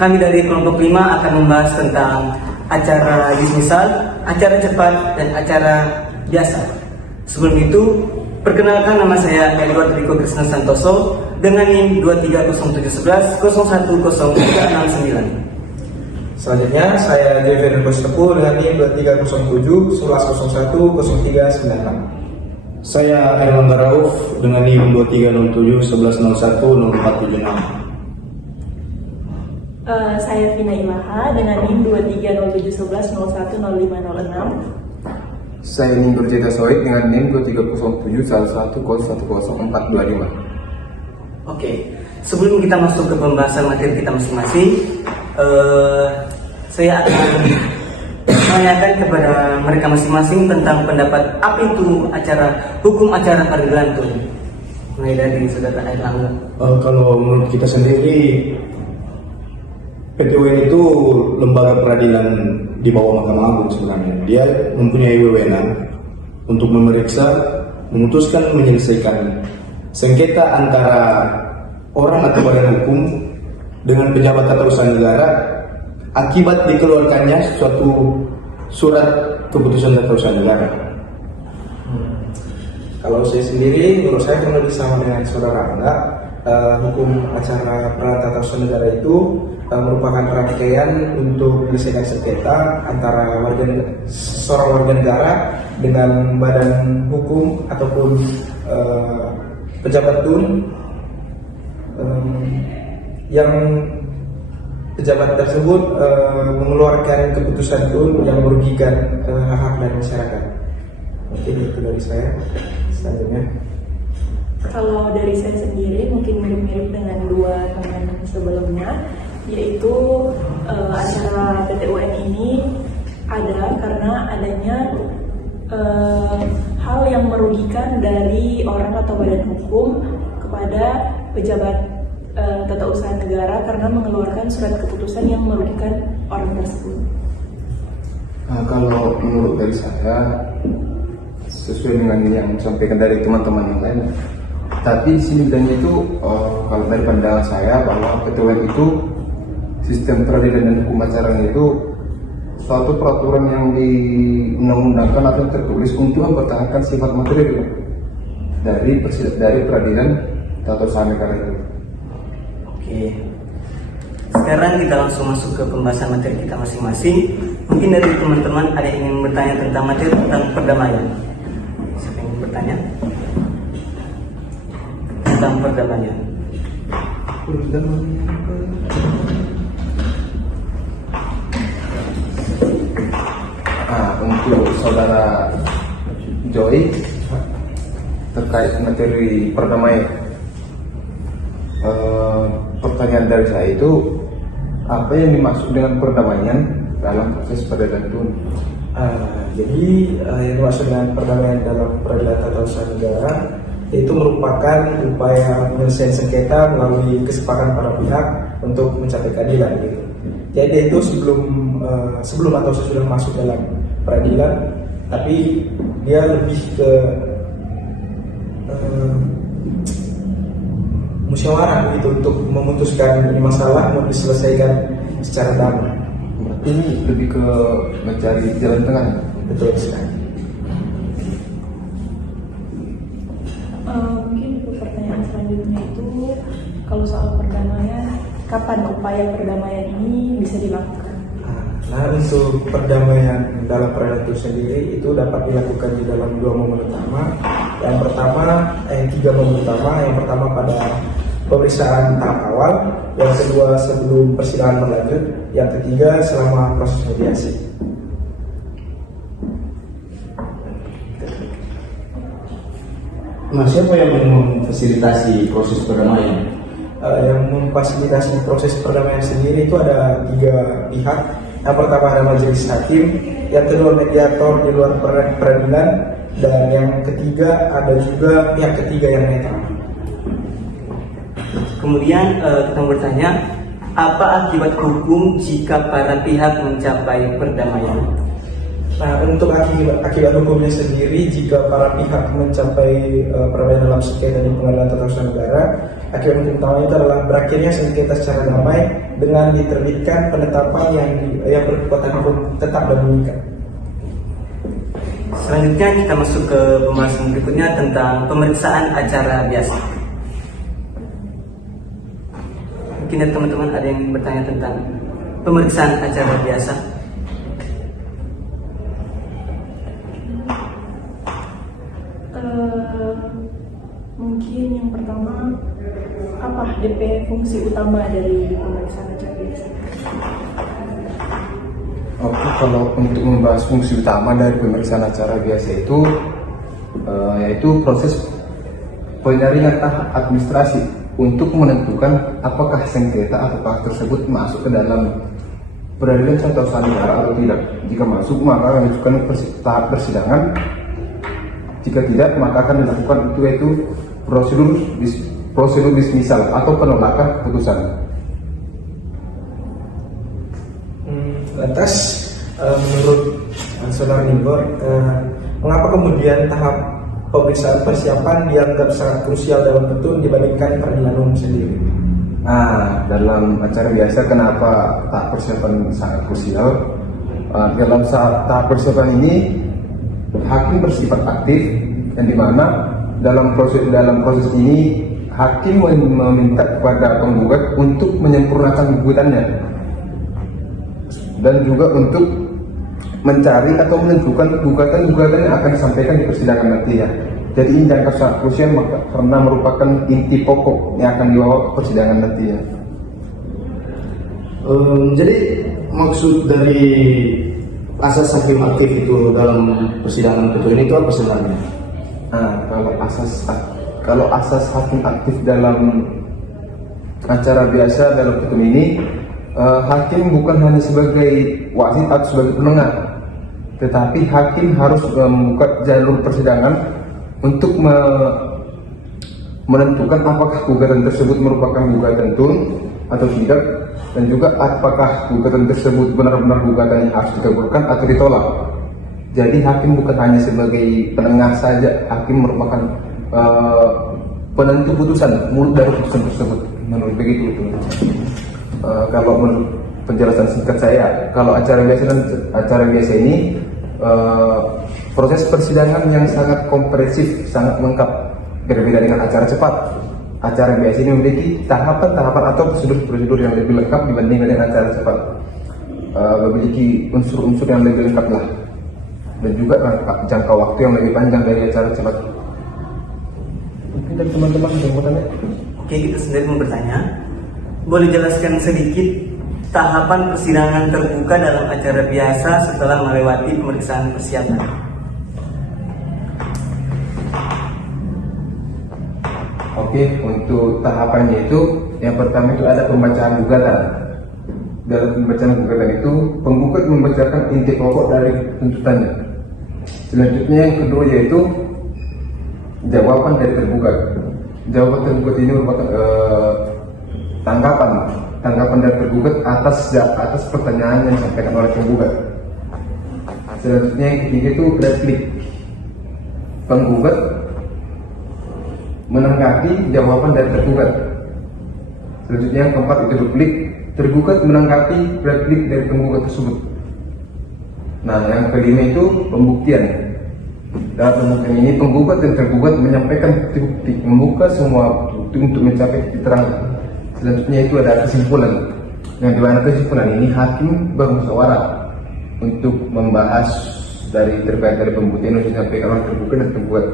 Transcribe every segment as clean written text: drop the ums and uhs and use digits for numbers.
kami dari kelompok 5 akan membahas tentang acara dismisal, acara cepat, dan acara biasa. Sebelum itu, perkenalkan nama saya Edward Riko Krisna Santoso dengan NIM 230711 010369. Selanjutnya, saya Jevin Kostepu dengan NIM 2307 1101 0396. Saya Erlangga Rauf dengan NIM 2307 1101 0476. Saya Vina Ilaha dengan NIM 2307 11 01 0506. Saya ingin bercerita Soik dengan NIM 2307 11101425. Oke, sebelum kita masuk ke pembahasan materi kita masing-masing, saya akan menanyakan kepada mereka masing-masing tentang pendapat apa itu hukum acara peradilan itu. Mulai dari saudara Erlangga. Kalau menurut kita sendiri, PT UN itu lembaga peradilan di bawah Mahkamah Agung sebenarnya. Dia mempunyai wewenang untuk memeriksa, memutuskan, menyelesaikan sengketa antara orang atau badan hukum dengan pejabat atau usaha negara akibat dikeluarkannya suatu surat keputusan tata usaha negara. Kalau saya sendiri, menurut saya kurang lebih sama dengan saudara Anda. Hukum acara peradilan tata usaha negara itu merupakan rangkaian untuk menyelesaikan sengketa antara seorang warga negara dengan badan hukum ataupun pejabat tun yang pejabat tersebut mengeluarkan keputusan tun yang merugikan hak-hak dari masyarakat. Mungkin itu dari saya. Selanjutnya, Kalau dari saya sendiri mungkin mirip-mirip dengan dua teman sebelumnya, yaitu acara PT UN ini ada karena adanya hal yang merugikan dari orang atau badan hukum kepada pejabat tata usaha negara karena mengeluarkan surat keputusan yang merugikan orang tersebut. Kalau menurut dari saya, sesuai dengan yang disampaikan dari teman-teman yang lain, tapi di sini bilangnya itu kalau dari pandangan saya bahwa PT UN itu sistem peradilan dan hukum acaranya itu suatu peraturan yang diundang-undangkan atau tertulis untuk mempertahankan sifat material dari peradilan tata usaha negara itu. Oke, sekarang kita langsung masuk ke pembahasan materi kita masing-masing. Mungkin dari teman-teman ada yang ingin bertanya tentang materi tentang perdamaian. Siapa yang ingin bertanya tentang perdamaian? Untuk saudara Joy terkait materi perdamaian, pertanyaan dari saya itu apa yang dimaksud dengan perdamaian dalam proses peradilan tun? Jadi yang dimaksud dengan perdamaian dalam peradilan tata usaha negara itu merupakan upaya penyelesaian sengketa melalui kesepakatan para pihak untuk mencapai keadilan. Gitu. Jadi itu sebelum atau sesudah masuk dalam peradilan, tapi dia lebih ke musyawarah gitu untuk memutuskan masalah untuk diselesaikan secara damai. Ini lebih ke mencari jalan tengah. Betul sekali. Mungkin pertanyaan selanjutnya itu kalau soal perdamaian, kapan upaya perdamaian ini bisa dilakukan? Nah, untuk perdamaian dalam peradilan itu sendiri itu dapat dilakukan di dalam dua momen utama. Yang pertama, tiga momen utama. Yang pertama pada pemeriksaan tahap awal, yang kedua sebelum persidangan berlanjut, yang ketiga selama proses mediasi. Nah, siapa yang memfasilitasi proses perdamaian? Yang memfasilitasi proses perdamaian sendiri itu ada tiga pihak. Yang pertama ada majelis hakim, yang kedua mediator di luar peradilan, dan yang ketiga ada juga pihak ketiga yang netral. Kemudian kita bertanya, apa akibat hukum jika para pihak mencapai perdamaian? Nah, untuk akibat hukumnya sendiri, jika para pihak mencapai perdamaian dalam sengketa di pengadilan tata usaha negara, Akibat hukum utama itu adalah berakhirnya sengketa secara damai dengan diterbitkan penetapan yang berkekuatan hukum tetap dan mengikat. Selanjutnya kita masuk ke pembahasan berikutnya tentang pemeriksaan acara biasa. Mungkin dari teman-teman ada yang bertanya tentang pemeriksaan acara biasa. Mungkin yang pertama, apa DP fungsi utama dari pemeriksaan acara biasa? Oke, kalau untuk membahas fungsi utama dari pemeriksaan acara biasa itu yaitu proses penyaringan tahap administrasi untuk menentukan apakah sengketa atau tahap tersebut masuk ke dalam peradilan tata usaha negara atau tidak. Jika masuk, maka menunjukkan tahap persidangan. Jika tidak, maka akan dilakukan yaitu prosedur dismisal atau penolakan putusan. Lantas, menurut Saudara Nibor, mengapa kemudian tahap pemeriksaan persiapan dianggap sangat krusial dalam petun dibandingkan peradilan umum sendiri? Nah, dalam acara biasa kenapa tahap persiapan sangat krusial? Dalam tahap persiapan ini hakim bersifat aktif, yang dimana dalam proses ini hakim meminta kepada penggugat untuk menyempurnakan gugatannya dan juga untuk mencari atau menentukan gugatan-gugatan yang akan disampaikan di persidangan nanti ya. Jadi ini dianggap sangat krusial karena merupakan inti pokok yang akan dibawa ke persidangan nanti ya. Jadi maksud dari asas hakim aktif itu dalam persidangan petun itu apa sebenarnya? Nah, kalau asas hakim aktif dalam acara biasa dalam petun ini, hakim bukan hanya sebagai wasit atau sebagai penengah, tetapi hakim harus membuka jalur persidangan untuk menentukan apakah gugatan tersebut merupakan gugatan tun atau tidak, dan juga apakah gugatan tersebut benar-benar gugatan yang harus dikabulkan atau ditolak. Jadi hakim bukan hanya sebagai penengah saja, hakim merupakan penentu putusan dari putusan tersebut. Menurut begitu itu. Kalau menurut penjelasan singkat saya, kalau acara biasa ini proses persidangan yang sangat komprehensif, sangat lengkap, berbeda dengan acara cepat. Acara biasa ini memiliki tahapan-tahapan atau prosedur-prosedur yang lebih lengkap dibandingkan dengan acara cepat. Memiliki unsur-unsur yang lebih lengkap lah, dan juga jangka waktu yang lebih panjang dari acara cepat. Mungkin dari teman-teman yang mau tanya. Oke, kita sendiri mau bertanya. Boleh jelaskan sedikit tahapan persidangan terbuka dalam acara biasa setelah melewati pemeriksaan persiapan? Oke, untuk tahapannya itu yang pertama itu ada pembacaan gugatan. Dalam pembacaan gugatan itu penggugat membacakan inti pokok dari tuntutannya. Selanjutnya yang kedua yaitu jawaban dari tergugat. Jawaban tergugat ini merupakan tanggapan dari tergugat atas pertanyaan yang disampaikan oleh penggugat. Selanjutnya yang ketiga itu replik. Penggugat menanggapi jawaban dari tergugat. Selanjutnya yang keempat itu replik. Tergugat menanggapi replik dari penggugat tersebut. Nah, yang kelima itu pembuktian. Dalam pembuktian ini penggugat dan tergugat menyampaikan bukti, membuka semua bukti untuk mencapai keterangan. Selanjutnya itu ada kesimpulan. Yang dimana kesimpulan ini hakim bermusyawarah untuk membahas terkait dari pembuktian yang disampaikan oleh tergugat dan tergugat,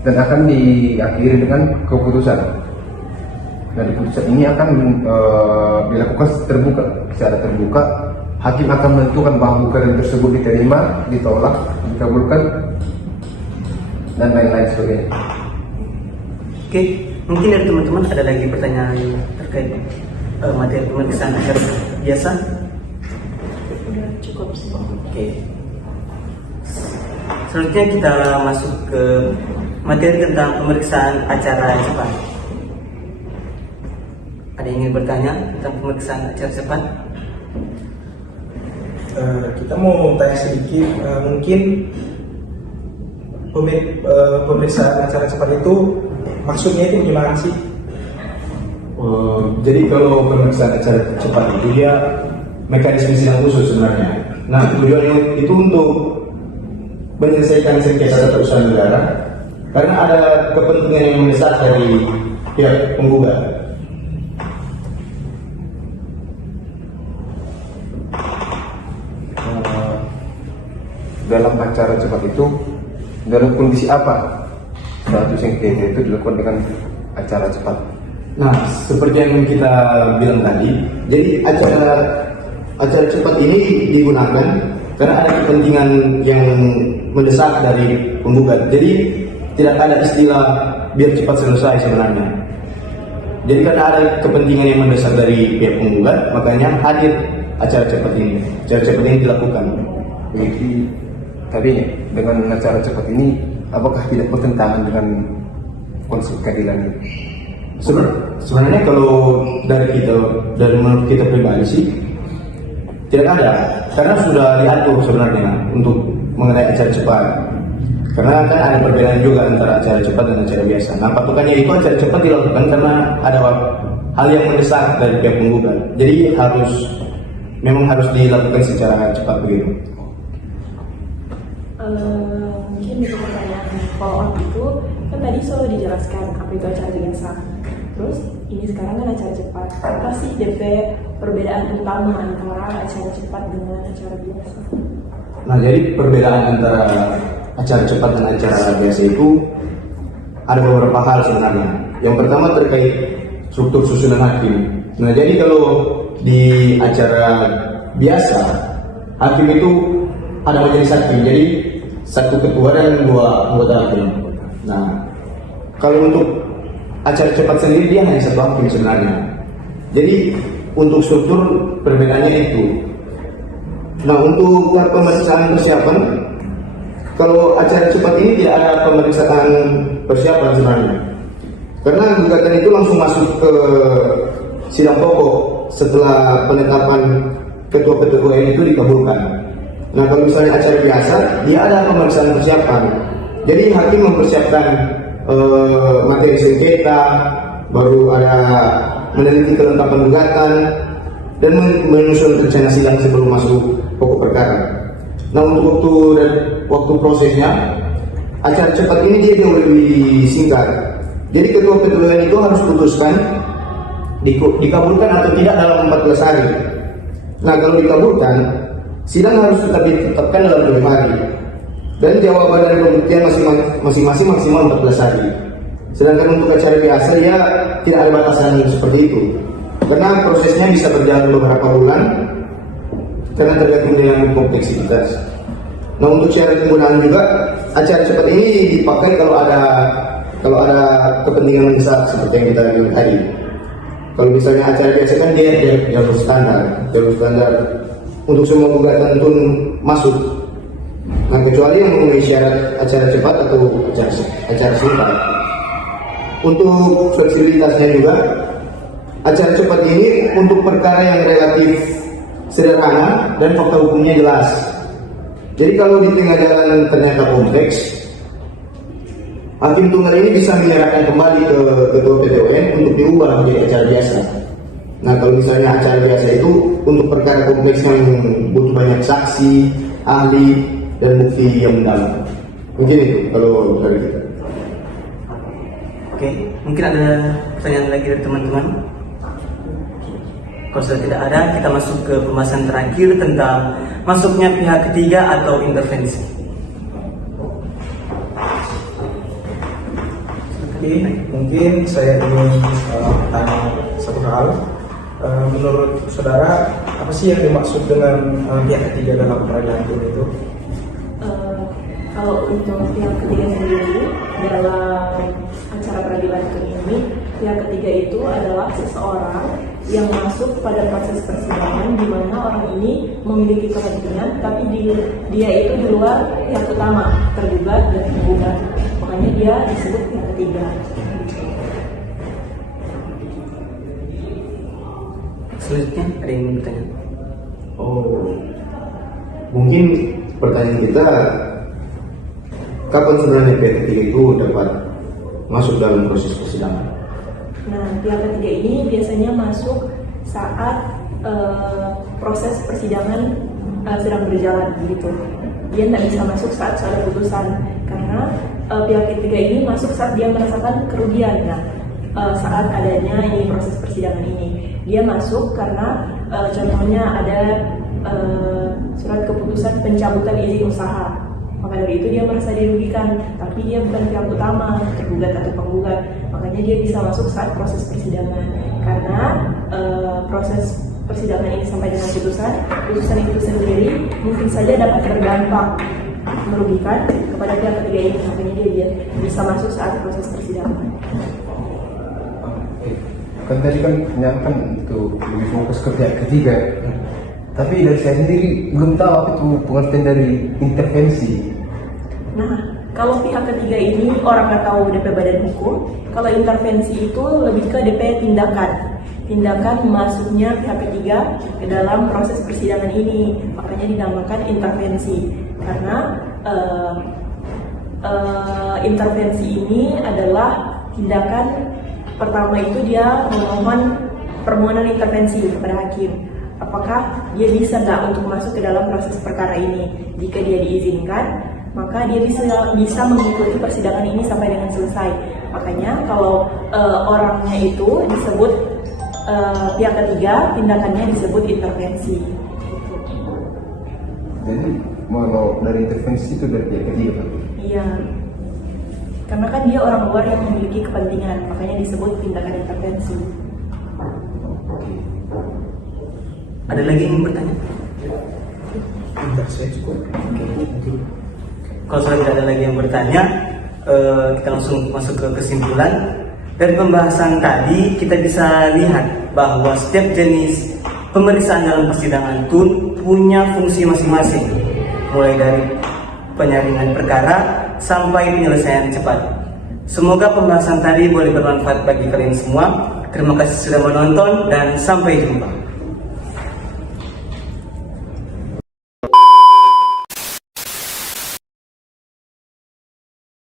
dan akan diakhiri dengan keputusan. Nah, keputusan ini akan dilakukan secara terbuka. Hakim akan menentukan bahwa gugatan tersebut diterima, ditolak, dikabulkan, dan lain-lain sebagainya. Oke, mungkin dari teman-teman ada lagi pertanyaan terkait materi pemeriksaan acara biasa? Udah cukup sih. Oke. Selanjutnya kita masuk ke materi tentang pemeriksaan acara cepat. Ada yang ingin bertanya tentang pemeriksaan acara cepat? Kita mau tanya sedikit, mungkin pemeriksaan acara cepat itu maksudnya itu gimana sih? Jadi kalau pemeriksaan acara cepat itu dia mekanisme sidang khusus sebenarnya. Nah, tujuannya itu untuk menyelesaikan sengketa tata usaha negara karena ada kepentingan yang mendesak dari pihak penggugat. Dalam acara cepat itu dalam kondisi apa suatu sengketa itu dilakukan dengan acara cepat? Nah, seperti yang kita bilang tadi, jadi acara cepat ini digunakan karena ada kepentingan yang mendesak dari penggugat. Jadi tidak ada istilah biar cepat selesai sebenarnya. Jadi karena ada kepentingan yang mendesak dari pihak penggugat, makanya hadir acara cepat ini. Acara cepat ini dilakukan. Begitu. Tapi dengan acara cepat ini, apakah tidak bertentangan dengan konsep keadilan ini? Sebenarnya kalau dari menurut kita pribadi sih tidak ada, karena sudah diatur sebenarnya untuk mengenai acara cepat. Karena kan ada perbedaan juga antara acara cepat dan acara biasa. Nah, patokannya itu acara cepat dilakukan karena ada hal yang mendesak dari pihak penggugat. Jadi memang harus dilakukan secara cepat begitu. Mungkin bisa pertanyaan follow up itu kan tadi selalu dijelaskan apa itu acara biasa. Terus ini sekarang kan acara cepat. Apa sih DP perbedaan utama antara acara cepat dengan acara biasa? Nah, jadi perbedaan antara acara cepat dan acara biasa itu ada beberapa hal sebenarnya. Yang pertama terkait struktur susunan hakim. Nah, jadi kalau di acara biasa hakim itu ada majelis hakim. Jadi satu ketua dan dua anggota hakim. Nah, kalau untuk acara cepat sendiri dia hanya satu hakim sebenarnya. Jadi untuk struktur perbedaannya itu. Nah, untuk pemeriksaan persiapan, kalau acara cepat ini tidak ada pemeriksaan persiapan sebenarnya. Karena gugatan itu langsung masuk ke sidang pokok setelah penetapan ketua-ketua UN itu dikabulkan. Nah, kalau misalnya acara biasa, dia ada pemeriksaan persiapan. Jadi hakim mempersiapkan materi sengketa, baru ada meneliti kelengkapan gugatan, dan menyusun rencana sidang sebelum masuk pokok perkara. Nah, untuk waktu prosesnya, acara cepat ini dia jauh lebih singkat. Jadi ketua-ketua itu harus putuskan dikabulkan atau tidak dalam 14 hari. Nah, kalau dikabulkan, sidang harus tetap ditetapkan dalam 2 hari. Dan jawaban dari pembuktian masing-masing maksimal 14 hari. Sedangkan untuk acara biasa ya tidak ada batasan seperti itu. Karena prosesnya bisa berjalan beberapa bulan karena tergantung dengan kompleksitas. Nah, untuk syarat penggunaan juga acara cepat ini dipakai kalau ada kepentingan mendesak seperti yang kita bilang tadi. Kalau misalnya acara biasa kan dia jalur standar untuk semua gugatan pun masuk. Nah, kecuali yang memenuhi syarat acara cepat atau acara singkat. Untuk fleksibilitasnya juga, acara cepat ini untuk perkara yang relatif sederhana dan fakta hukumnya jelas. Jadi kalau di tengah jalan ternyata kompleks, hakim tunggal ini bisa menyerahkan kembali ke ketua PTUN untuk diubah menjadi acara biasa. Nah, kalau misalnya acara biasa itu untuk perkara kompleks yang butuh banyak saksi, ahli, dan bukti yang mendalam. Mungkin itu kalau dari kita. Oke, mungkin ada pertanyaan lagi dari teman-teman. Kalau sudah tidak ada, kita masuk ke pembahasan terakhir tentang masuknya pihak ketiga atau intervensi. Mungkin saya ingin tanya satu hal. Menurut saudara, apa sih yang dimaksud dengan pihak ketiga dalam peradilan hukum itu? Kalau untuk pihak ketiga sendiri dalam acara peradilan hukum ini, pihak ketiga itu adalah seseorang yang masuk pada proses persidangan di mana orang ini memiliki kepentingan, tapi dia itu di luar pihak utama, tergugat dan penggugat. Makanya dia disebut pihak ketiga. Selanjutnya ada yang ingin bertanya? Mungkin pertanyaan kita, kapan sebenarnya pihak ketiga itu dapat masuk dalam proses persidangan? Nah, pihak ketiga ini biasanya masuk saat proses persidangan sedang berjalan begitu. Dia tidak bisa masuk saat sudah putusan karena pihak ketiga ini masuk saat dia merasakan kerugian. Nah, saat adanya ini proses persidangan ini, dia masuk karena contohnya ada surat keputusan pencabutan izin usaha. Maka dari itu dia merasa dirugikan, tapi dia bukan pihak utama, tergugat atau penggugat. Makanya dia bisa masuk saat proses persidangan. Karena proses persidangan ini sampai dengan putusan itu sendiri mungkin saja dapat berdampak merugikan kepada pihak ketiga ini. Makanya dia bisa masuk saat proses persidangan. Kan tadi kan menyatakan itu lebih fokus ke pihak ketiga. Tapi dari saya sendiri belum tahu apa itu pengertian dari intervensi. Nah, kalau pihak ketiga ini orang nggak tahu DP Badan Hukum, kalau intervensi itu lebih ke DP tindakan masuknya pihak ketiga ke dalam proses persidangan ini, makanya dinamakan intervensi. Karena intervensi ini adalah tindakan pertama itu dia memohon permohonan intervensi kepada hakim. Apakah dia bisa nggak untuk masuk ke dalam proses perkara ini? Jika dia diizinkan, maka dia bisa mengikuti persidangan ini sampai dengan selesai. Makanya kalau orangnya itu disebut pihak ketiga, tindakannya disebut intervensi. Jadi kalau dari intervensi itu dari pihak ketiga Pak? Iya. Karena kan dia orang luar yang memiliki kepentingan, makanya disebut tindakan intervensi. Ada lagi yang bertanya? Bentar, saya cukup. Kalau sudah tidak ada lagi yang bertanya, kita langsung masuk ke kesimpulan. Dari pembahasan tadi kita bisa lihat bahwa setiap jenis pemeriksaan dalam persidangan itu punya fungsi masing-masing, mulai dari penyaringan perkara sampai penyelesaian cepat. Semoga pembahasan tadi boleh bermanfaat bagi kalian semua. Terima kasih sudah menonton dan sampai jumpa.